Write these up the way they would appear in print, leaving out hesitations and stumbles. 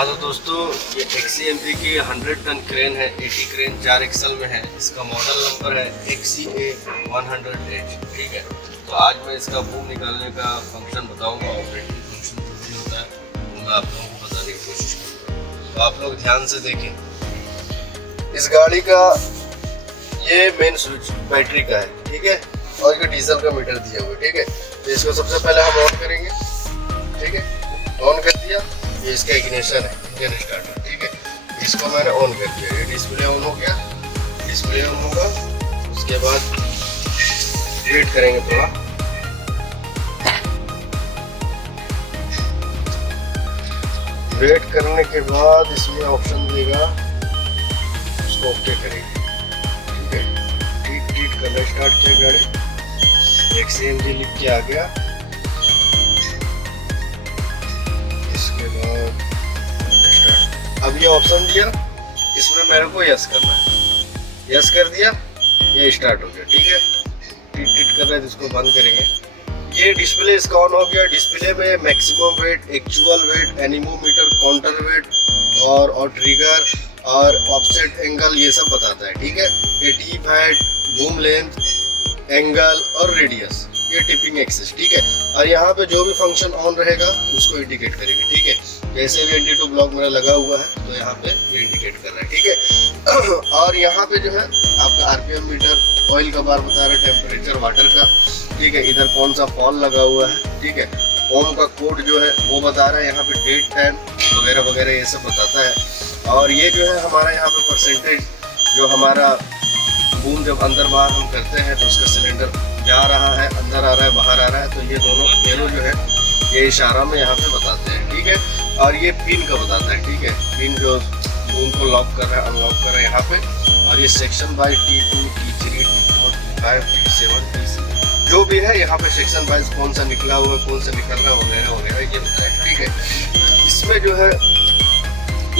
हाँ तो दोस्तों, ये XCMG की 100 टन क्रेन है। 80 क्रेन 4 एक्सल में है। इसका मॉडल नंबर है XCA100H। ठीक है, तो आज मैं इसका बूम निकालने का फंक्शन बताऊंगा। ऑपरेटिंग फंक्शन जो भी होता है वो मैं आप लोगों को बताने की कोशिश करूँगा, तो आप लोग ध्यान से देखें। इस गाड़ी का ये मेन स्विच बैटरी का है, ठीक है, और इसका डीजल का मीटर दिया हुआ है। ठीक है, तो इसको सबसे पहले हम ऑन करेंगे। ठीक है, ऑन कर दिया। ये इसका इग्निशन है, इंजन स्टार्टर। ठीक है, इसको मैंने ऑन कर दिया। ये डिस्प्ले ऑन हो गया, डिस्प्ले ऑन होगा। उसके बाद वेट करेंगे थोड़ा। वेट करने के बाद इसमें ऑप्शन देगा, उसको ओके करेंगे। ठीक है, टीट करना स्टार्ट किया गाड़ी। XCMG लिख के आ गया। अब ये ऑप्शन दिया, इसमें मेरे को यस करना है। यस कर दिया, ये स्टार्ट हो गया। ठीक है, टिट कर रहा है, जिसको बंद करेंगे। ये डिस्प्ले इसका ऑन हो गया। डिस्प्ले में maximum weight, actual wait, anemometer, counter wait और ट्रिगर और ऑफसेट एंगल ये सब बताता है। ठीक है, ये tip height, boom length, angle और रेडियस, ये टिपिंग एक्सिस। ठीक है, और यहाँ पे जो भी फंक्शन ऑन रहेगा उसको इंडिकेट करेंगे। ठीक है, जैसे भी NT2 ब्लॉक मेरा लगा हुआ है तो यहाँ पे ये इंडिकेट कर रहा है। ठीक है, और यहाँ पे जो है आपका RPM मीटर, ऑयल का बार बता रहा है, टेम्परेचर वाटर का। ठीक है, इधर कौन सा फॉल लगा हुआ है। ठीक है, ओम का कोड जो है वो बता रहा है। यहाँ पे डेट, टाइम वगैरह वगैरह ये सब बताता है। और ये जो है हमारा यहाँ पे परसेंटेज, जो हमारा बूम जब अंदर बाहर हम करते हैं तो उसका सिलेंडर जा रहा है, अंदर आ रहा है, बाहर आ रहा है, तो ये दोनों एरो जो है ये इशारा में यहाँ पे बताते हैं। ठीक है, और ये पिन का बताता है। ठीक है, पिन जो बूम को लॉक कर रहा है, अनलॉक कर रहा है यहाँ पे। और ये section by T2, T3, T4, T5, T7, T6 जो भी है यहाँ पे सेक्शन वाइज कौन सा निकला हुआ है, कौन सा निकल रहा है वगैरह वगैरह ये बताया। ठीक है, इसमें जो है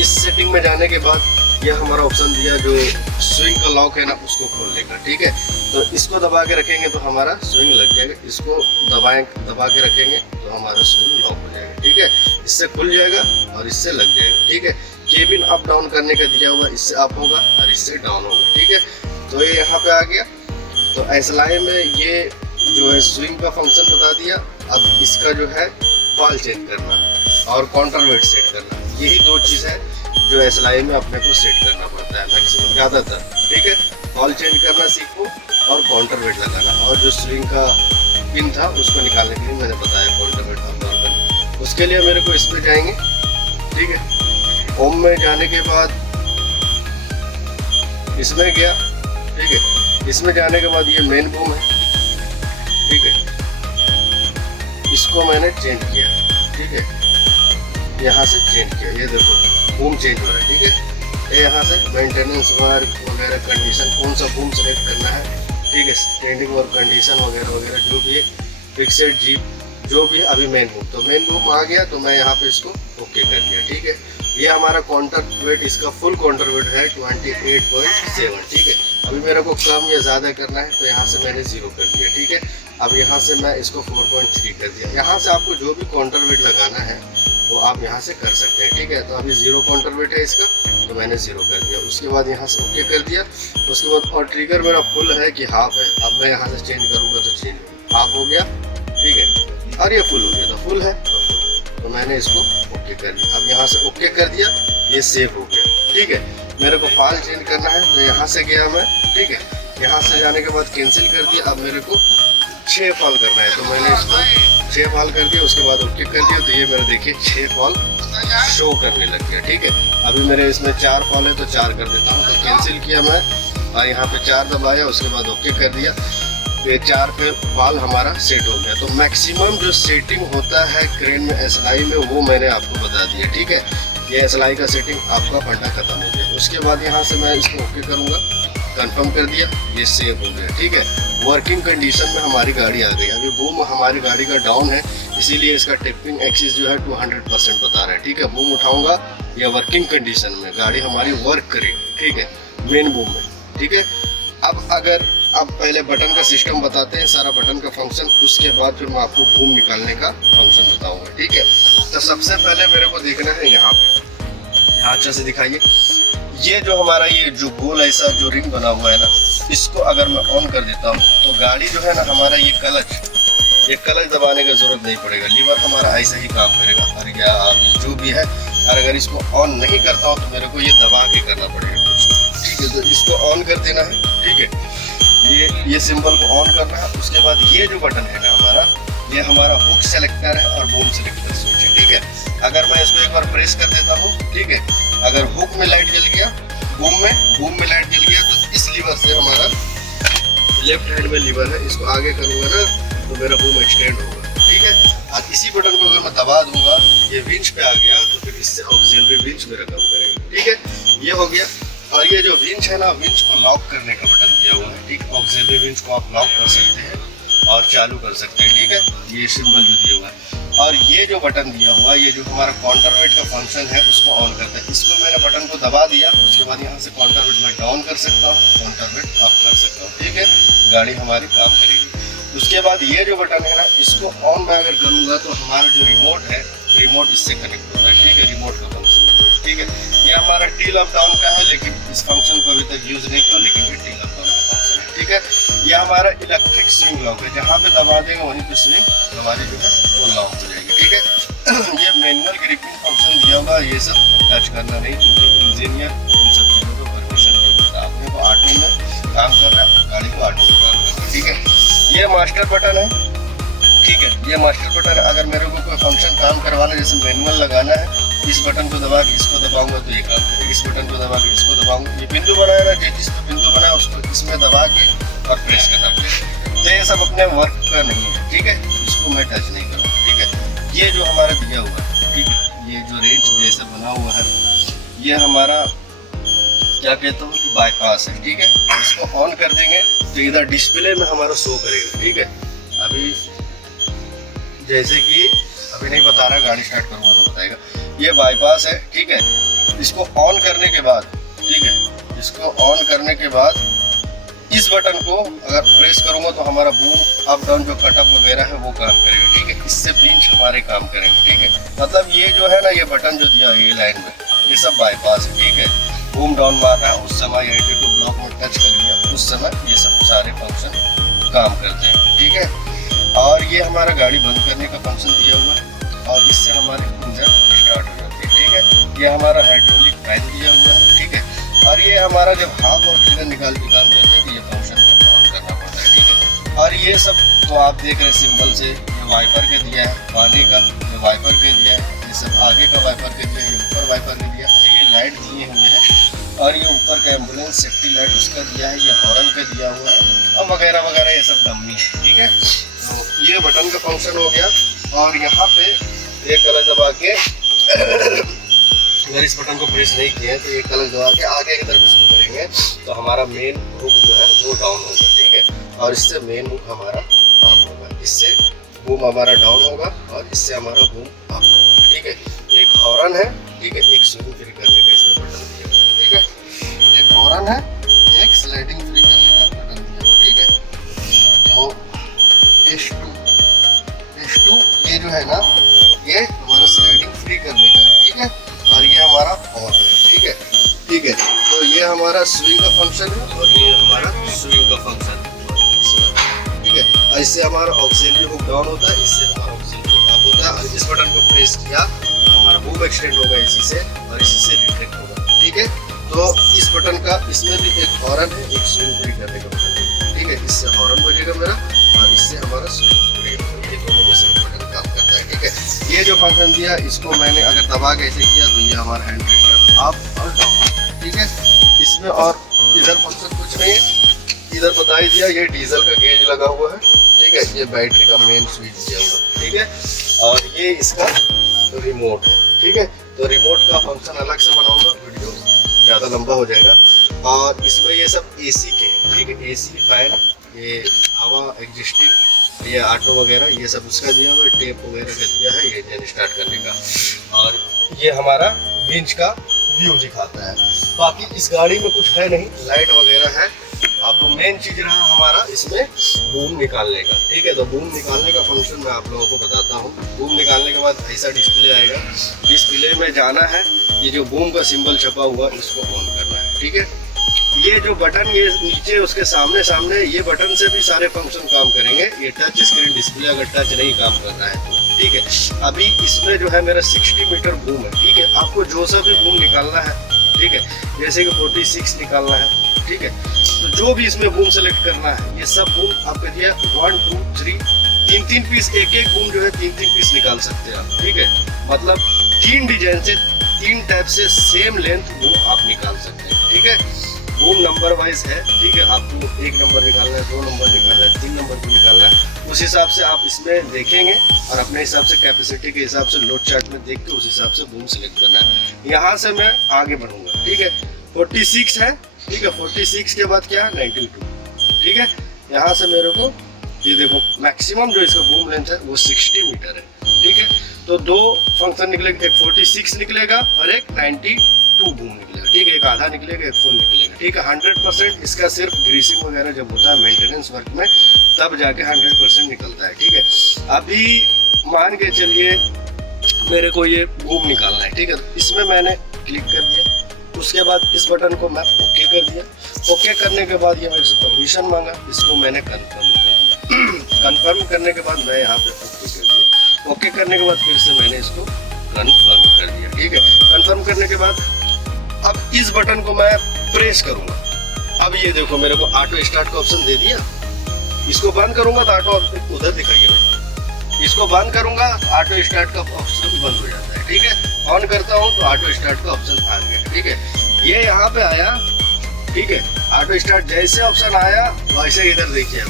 इस सेटिंग में जाने के बाद यह हमारा ऑप्शन दिया, जो स्विंग का लॉक है ना उसको खोलने का। ठीक है, तो इसको दबा के रखेंगे तो हमारा स्विंग लग जाएगा। इसको दबा के रखेंगे तो हमारा स्विंग लॉक हो जाएगा। ठीक है, इससे खुल जाएगा और इससे लग जाएगा। ठीक है, केबिन अप डाउन करने का दिया हुआ, इससे अप होगा और इससे डाउन होगा। ठीक है, तो ये यहाँ पे आ गया। तो SLI में ये जो है स्विंग का फंक्शन बता दिया। अब इसका जो है फॉल चेक करना और काउंटर वेट सेट करना, यही दो चीज़ है जो SLI में अपने को सेट करना पड़ता है मैक्सिमम, ज़्यादातर। ठीक है, फॉल चेंज करना सीखो और काउंटर वेट लगाना। और जो स्विंग का पिन था उसको निकालने के लिए मैंने बताया काउंटर वेट अप डाउन करना। उसके लिए मेरे को इसमें जाएंगे। ठीक है, होम में जाने के बाद इसमें गया। ठीक है, इसमें जाने के बाद ये मेन बूम है। ठीक है, इसको मैंने चेंज किया। ठीक है, यहाँ से चेंज किया, ये देखो बूम चेंज हो रहा है। ठीक है, यहाँ से मेंटेनेंस वर्क वगैरह, कंडीशन कौन सा बूम सेलेक्ट करना है। ठीक है, स्टैंडिंग और कंडीशन वगैरह वगैरह जो भी है, फिक्सेड जीप जो भी है। अभी मेन बूम, तो मेन बूम आ गया तो मैं यहाँ पे इसको ओके कर दिया। ठीक है, ये हमारा काउंटर वेट, इसका फुल काउंटर वेट है 28.7। ठीक है, अभी मेरे को कम या ज़्यादा करना है तो यहाँ से मैंने 0 कर दिया। ठीक है, अब यहाँ से मैं इसको 4.3 कर दिया। यहाँ से आपको जो भी काउंटर वेट लगाना है वो आप यहाँ से कर सकते हैं। ठीक है, तो अभी 0 काउंटर वेट है इसका, तो मैंने 0 कर दिया। उसके बाद यहाँ से ओके कर दिया। उसके बाद और ट्रिगर मेरा फुल है कि हाफ है, अब मैं यहाँ से चेंज करूँगा तो चेंज हाफ हो गया। ठीक है, और ये फुल हो गया, तो फुल है तो फुल, तो मैंने इसको ओके कर दिया। अब यहाँ से ओके कर दिया, ये सेव हो गया। ठीक है, मेरे को फाइल चेंज करना है तो यहाँ से गया मैं। ठीक है, यहाँ से जाने के बाद कैंसिल कर दिया। अब मेरे को 6 फॉल करना है तो मैंने इसको 6 फॉल कर दिया। उसके बाद ओके कर दिया, तो ये मेरा देखिए 6 फॉल शो करने लग गया। ठीक है, अभी मेरे इसमें 4 फॉल है तो 4 कर देता हूँ। तो कैंसिल किया मैं और यहाँ पे 4 दबाया, उसके बाद ओके कर दिया। ये 4 पे फॉल हमारा सेट हो गया। तो मैक्सिमम जो सेटिंग होता है क्रेन में SLI में वो मैंने आपको बता दिया। ठीक है, ये SLI का सेटिंग आपका फंडा खत्म हो गया। उसके बाद यहाँ से मैं इसको ओके करूँगा, कंफर्म कर दिया, ये सेव हो गया। ठीक है, वर्किंग कंडीशन में हमारी गाड़ी आ गई। अभी बूम हमारी गाड़ी का डाउन है, इसीलिए इसका टिपिंग एक्सिस जो है 200% बता रहा है। ठीक है, बूम उठाऊंगा, ये वर्किंग कंडीशन में गाड़ी हमारी वर्क करेगी। ठीक है, मेन बूम में। ठीक है, अब पहले बटन का सिस्टम बताते हैं, सारा बटन का फंक्शन, उसके बाद फिर मैं आपको बूम निकालने का फंक्शन बताऊंगा। ठीक है, तो सबसे पहले मेरे को देखना है यहाँ पे यहाँ अच्छे से दिखाइए। ये जो हमारा ये जो गोल ऐसा जो रिंग बना हुआ है ना, इसको अगर मैं ऑन कर देता हूँ तो गाड़ी जो है ना हमारा ये क्लच दबाने की जरूरत नहीं पड़ेगा, लीवर हमारा ऐसा ही काम करेगा। और या जो भी है, और अगर इसको ऑन नहीं करता हूँ तो मेरे को ये दबा के करना पड़ेगा कुछ, ठीक है। तो इसको ऑन कर देना है, ठीक है। ये सिंबल को ऑन करना है। उसके बाद ये जो बटन है ना हमारा, ये हमारा हुक सेलेक्टर है और बूम सेलेक्टर स्विच है, ठीक है। अगर मैं इसको एक बार प्रेस कर देता हूँ, ठीक है, अगर हुक में लाइट जल गया, बूम में लाइट जल गया, तो इस लीवर से हमारा लेफ्ट हैंड में लीवर है, इसको आगे करूँगा ना तो मेरा बूम एक्सटेंड होगा, ठीक है। और इसी बटन को अगर मैं दबा दूंगा, ये विंच पे आ गया, तो फिर इससे ऑक्सिलरी विंच मेरा काम करेगा, ठीक है। ये हो गया। और ये जो विंच है ना, विंच को लॉक करने का बटन दिया हुआ है, ठीक। ऑक्सिलरी विंच को आप लॉक कर सकते हैं और चालू कर सकते हैं, ठीक है। ये सिंबल जो दिया हुआ है। और ये जो बटन दिया हुआ है, ये जो हमारा काउंटर वेट का फंक्शन है, उसको ऑन करता है। इसको मैंने बटन को दबा दिया, उसके बाद यहाँ से काउंटर वेट मैं डाउन कर सकता हूँ, काउंटर वेट अप कर सकता हूँ, ठीक है। गाड़ी हमारी काम करेगी। उसके बाद ये जो बटन है ना, इसको ऑन मैं अगर करूँगा तो हमारा जो रिमोट है, रिमोट इससे कनेक्ट होता है, ठीक है। रिमोट का फंक्शन, ठीक है। ये हमारा टील अप डाउन का है, लेकिन इस फंक्शन को अभी तक यूज नहीं किया, लेकिन ये टील अप डाउन का फंक्शन है, ठीक है। ये हमारा इलेक्ट्रिक स्विंग लॉक है, जहाँ पे दबा देंगे वहीं पे स्विंग हमारी जो है वो लॉक हो जाएगी, ठीक है। ये मैनुअल ग्रिपिंग फंक्शन दिया हुआ, ये सब टच करना नहीं, क्योंकि इंजीनियर इन सब चीज़ों को परमिशन नहीं देता। आपने को ऑटो में काम कर रहा है, गाड़ी को ऑटो में काम करना है, ठीक है। ये मास्टर बटन है, ठीक है। ये मास्टर बटन है। अगर मेरे को कोई फंक्शन काम करवाना, जैसे मैनुअल लगाना है, इस बटन को दबा के इसको दबाऊंगा तो ये काम करेगा। इस बटन को दबा के इसको दबाऊंगा, ये बिंदु बनाया ना, जिस पे बिंदु बनाया उसको इसमें दबा के और प्रेस करना पड़ेगा। तो ये सब अपने वर्क का नहीं है, ठीक है। इसको मैं टच नहीं करूँगा, ठीक है। ये जो हमारा दिया हुआ है, ठीक है, ये जो रेंज जैसा बना हुआ है, ये हमारा क्या कहता हूँ कि बाईपास है, ठीक है। इसको ऑन कर देंगे तो इधर डिस्प्ले में हमारा शो करेगा, ठीक है। अभी जैसे कि अभी नहीं बता रहा, गाड़ी स्टार्ट करूँगा तो बताएगा। ये बाईपास है, ठीक है। इसको ऑन करने के बाद, ठीक है, इसको ऑन करने के बाद इस बटन को अगर प्रेस करूँगा तो हमारा बूम अप डाउन जो कटअप वगैरह है वो काम करेगा, ठीक है। इससे बीच हमारे काम करेंगे, ठीक है। मतलब ये जो है ना, ये बटन जो दिया है ये लाइन में, ये सब बाईपास है, ठीक है। बूम डाउन मार रहा है उस समय, एंटी टू ब्लॉक में टच कर दिया उस समय, ये सब सारे फंक्शन काम करते हैं, ठीक है। और ये हमारा गाड़ी बंद करने का फंक्शन दिया हुआ है, और इससे हमारे इंजन स्टार्ट हो जाती है, ठीक है। ये हमारा हाइड्रोलिक फैन दिया हुआ है, ठीक है। और ये हमारा जब हाफ ऑक्सीजन निकाल के काम करते हैं तो ये फंक्शन को ऑन करना पड़ता है, ठीक है। और ये सब तो आप देख रहे हैं सिंबल से, ये वाइपर के दिया है पानी का, ये वाइपर के दिया है, ये सब आगे का वाइपर के दिया है, ऊपर वाइपर के दिया है, ये लाइट दिए हुए हैं। और ये ऊपर का एम्बुलेंस सेफ्टी लाइट उसका दिया है, ये हॉर्न का दिया हुआ है, और वगैरह वगैरह ये सब डम्मी है, ठीक है। तो ये बटन का फंक्शन हो गया। और यहाँ पे एक कलर दबा के अगर इस बटन को प्रेस नहीं किया है तो एक कलर दबा के आगे की तरफ इसको करेंगे तो हमारा मेन हुक जो है वो डाउन होगा, ठीक है। और इससे मेन हुक हमारा अप होगा, इससे बूम हमारा डाउन होगा और इससे हमारा बूम अप होगा, ठीक है। एक हॉर्न है, ठीक है, एक स्विंग फ्री करने का इसमें बटन दिया हुआ है, ठीक है। एक हॉर्न है, एक स्लाइडिंग फ्री करने का बटन दिया हुआ है, ठीक है। तो H2 ये जो है ना, ये हमारा स्लाइडिंग फ्री करने का है, ठीक है। और ये हमारा ऑन है, ठीक है, ठीक है। तो ये हमारा स्विंग का फंक्शन है और ये हमारा स्विंग का फंक्शन है, ठीक है। और इससे हमारा ऑक्सिलरी हुक डाउन होता है, इससे हमारा ऑक्सिलरी हुक अप होता है। और इस बटन को प्रेस किया हमारा बूम एक्सटेंड होगा इसी से, और इसी से रिट्रैक्ट होगा, ठीक है। तो इस बटन का इसमें भी एक हॉर्न है, एक स्विंग फ्री करने का बटन है, ठीक है। इससे हॉर्न बजेगा मेरा और इससे हमारा स्विंग फ्री होगा, ये दोनों में से बटन काम करता है, ठीक है। ये जो फंक्शन दिया इसको मैंने अगर दबा के ऐसे किया तो ये हमारा हैंड ब्रेकर अप और डाउन, ठीक है। इसमें और इधर फंक्शन कुछ नहीं है, इधर बता ही दिया, ये डीजल का गेज लगा हुआ है, ठीक है। ये बैटरी का मेन स्विच दिया हुआ है, ठीक है। और ये इसका रिमोट है, ठीक है। तो रिमोट का फंक्शन अलग से बनाऊंगा, वीडियो ज़्यादा लंबा हो जाएगा। और इसमें ये सब एसी के, ठीक है, एसी फैन, ये हवा एग्जिस्टिंग, ये ऑटो वगैरह ये सब उसका दिया हुआ है, टेप वगैरह का दिया है, ये इंजन स्टार्ट करने का। और ये हमारा विंच का व्यू दिखाता है। बाकी इस गाड़ी में कुछ है नहीं, लाइट वगैरह है। अब मेन चीज़ रहा हमारा इसमें बूम निकालने का, ठीक है। तो बूम निकालने का फंक्शन मैं आप लोगों को बताता हूँ। बूम निकालने के बाद ऐसा डिस्प्ले आएगा, डिस्प्ले में जाना है ये जो बूम का सिंबल छपा हुआ इसको ऑन करना है, ठीक है। ये जो बटन ये नीचे उसके सामने सामने ये बटन से भी सारे फंक्शन काम करेंगे। ये टच स्क्रीन डिस्प्ले अगर टच नहीं काम कर रहा है तो, ठीक है। अभी इसमें जो है मेरा 60 मीटर बूम है, ठीक है। आपको जो सा भी बूम निकालना है, ठीक है, जैसे कि 46 निकालना है, ठीक है, तो जो भी इसमें बूम सेलेक्ट करना है ये सब बूम आपके दिया 1 2 3 3 पीस, एक बूम जो है 3 पीस निकाल सकते हैं आप, ठीक है। मतलब 3 डिजाइन से 3 टाइप से सेम लेंथ बूम आप निकाल सकते हैं, ठीक है। बूम नंबर वाइज है, ठीक है। आपको 1 नंबर निकालना है, 2 नंबर निकालना है, 3 नंबर भी निकालना है। उस हिसाब से आप इसमें देखेंगे और अपने हिसाब से कैपेसिटी के हिसाब से लोड चार्ट में देख के उस हिसाब से बूम सेलेक्ट करना है। यहाँ से मैं आगे बढ़ूंगा, ठीक है। 46 है, ठीक है। 46 के बाद क्या है 92, ठीक है। यहाँ से मेरे को ये देखो मैक्सिमम जो इसका बूम लेंथ है वो 60 मीटर है, ठीक है। तो 2 फंक्शन निकलेगा, एक 46 निकलेगा और एक 92 बूम निकलेगा, ठीक है। एक आधा निकलेगा, एक फुल निकलेगा, ठीक है। 100% इसका सिर्फ ग्रीसिंग वगैरह जब होता है मेंटेनेंस वर्क में तब जाके 100% निकलता है, ठीक है। अभी मान के चलिए मेरे को ये बूम निकालना है, ठीक है। इसमें मैंने क्लिक कर दिया, उसके बाद इस बटन को मैं ओके कर दिया। ओके करने के बाद ये मेरे से परमिशन मांगा, इसको मैंने कंफर्म कर दिया। कंफर्म करने के बाद मैं यहाँ पे ओके कर दिया। ओके करने के बाद फिर से मैंने इसको कंफर्म कर दिया, ठीक है। कंफर्म करने के बाद अब इस बटन को मैं प्रेस करूंगा। अब ये देखो मेरे को ऑटो स्टार्ट का ऑप्शन दे दिया। इसको बंद करूंगा तो ऑटो उधर दिखाइए, इसको बंद करूंगा ऑटो स्टार्ट का ऑप्शन बंद हो जाता है, ठीक है। ऑन करता हूँ तो ऑटो स्टार्ट का ऑप्शन आ गया, ठीक है। ये यहाँ पे आया, ठीक है। ऑटो स्टार्ट जैसे ऑप्शन आया वैसे इधर देखिए,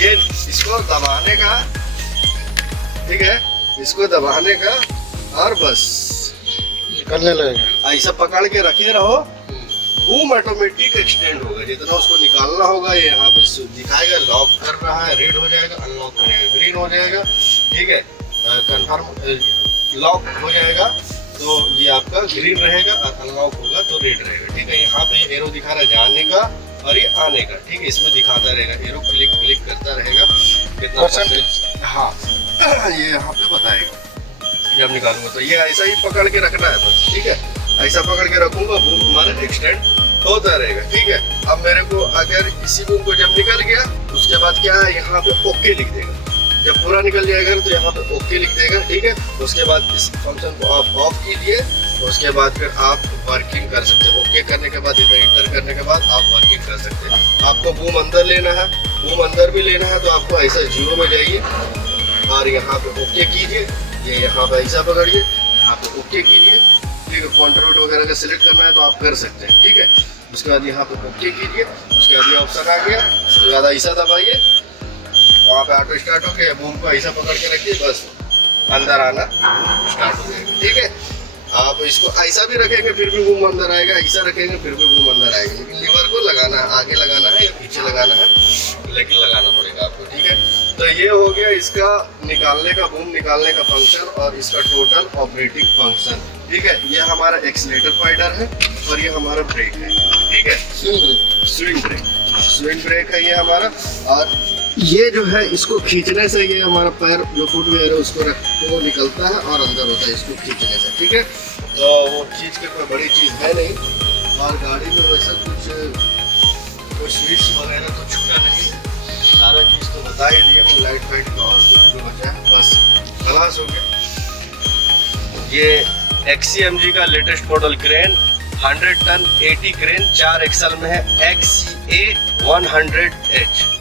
ये इसको दबाने का, ठीक है, इसको दबाने का और बस निकलने लगेगा। ऐसा पकड़ के रखे रहो, बूम ऑटोमेटिक एक्सटेंड होगा। जितना उसको निकालना होगा ये यहाँ पे दिखाएगा, लॉक कर रहा है, रेड हो जाएगा, अनलॉक करेगा, ग्रीन हो जाएगा, ठीक है। कंफर्म लॉक हो जाएगा तो ये आपका ग्रीन रहेगा और अनलॉक होगा तो रेड रहेगा, ठीक है। यहाँ पे एरो दिखा रहा है जाने का और ये आने का, ठीक है। इसमें दिखाता रहेगा, एरो क्लिक क्लिक करता रहेगा कितना परसेंट, हाँ ये यहाँ पे बताएगा जब निकालूंगा। तो ये ऐसा ही पकड़ के रखना है बस, ठीक है। ऐसा पकड़ के रखूंगा, बूम हमारा एक्सटेंड होता रहेगा, ठीक है। अब मेरे को अगर इसी बूम को जब निकल गया उसके बाद क्या है, यहाँ पे ओके लिख देगा। जब पूरा निकल जाएगा तो यहाँ पे ओके लिख देगा, ठीक है। उसके बाद इस फंक्शन को आप ऑफ कीजिए, उसके बाद फिर आप वर्किंग कर सकते हैं। ओके करने के बाद इधर इंटर करने के बाद आप वर्किंग कर सकते हैं। आपको बूम अंदर लेना है, बूम अंदर भी लेना है तो आपको ऐसा 0 में जाइए और यहाँ पे ओके कीजिए। ये यहाँ पे ऐसा पकड़िए, यहाँ पे ओके कीजिए, ठीक है। कॉन्ट्रोल वगैरह का सिलेक्ट करना है तो आप कर सकते हैं, ठीक है। उसके बाद यहाँ पे ओके कीजिए, उसके बाद ये ऑप्शन आ गया, उसके बाद ऐसा दबाइए, वहाँ पे ऑटो स्टार्ट हो गया। बूम को ऐसा पकड़ के रखिए, बस अंदर आना स्टार्ट हो जाएगा, ठीक है। आप इसको ऐसा भी रखेंगे फिर भी बूम अंदर आएगा, ऐसा रखेंगे फिर भी बूम अंदर आएगा। लेकिन लीवर को लगाना है, आगे लगाना है या पीछे लगाना है, लेकिन लगाना पड़ेगा आपको, ठीक है। तो ये हो गया इसका निकालने का, बूम निकालने का फंक्शन और इसका टोटल ऑपरेटिंग फंक्शन, ठीक है। ये हमारा एक्सीलेटर पैडल है और ये हमारा ब्रेक है, ठीक है। स्विंग ब्रेक है ये हमारा। और ये जो है इसको खींचने से ये हमारा पैर जो फुटवेयर है उसको रख वो निकलता है और अंदर होता है इसको खींचने से, ठीक है। तो वो खींच के कोई बड़ी चीज़ है नहीं। और गाड़ी में वैसा कोई स्विच वगैरह तो छूटा नहीं, सारा चीज़ तो बता ही दिया, कोई लाइट फाइट का और कुछ जो बचा है बस खलास हो गया। ये XCMG का latest model crane 100 ton 80 crane 4 axle में है, XCA 100H।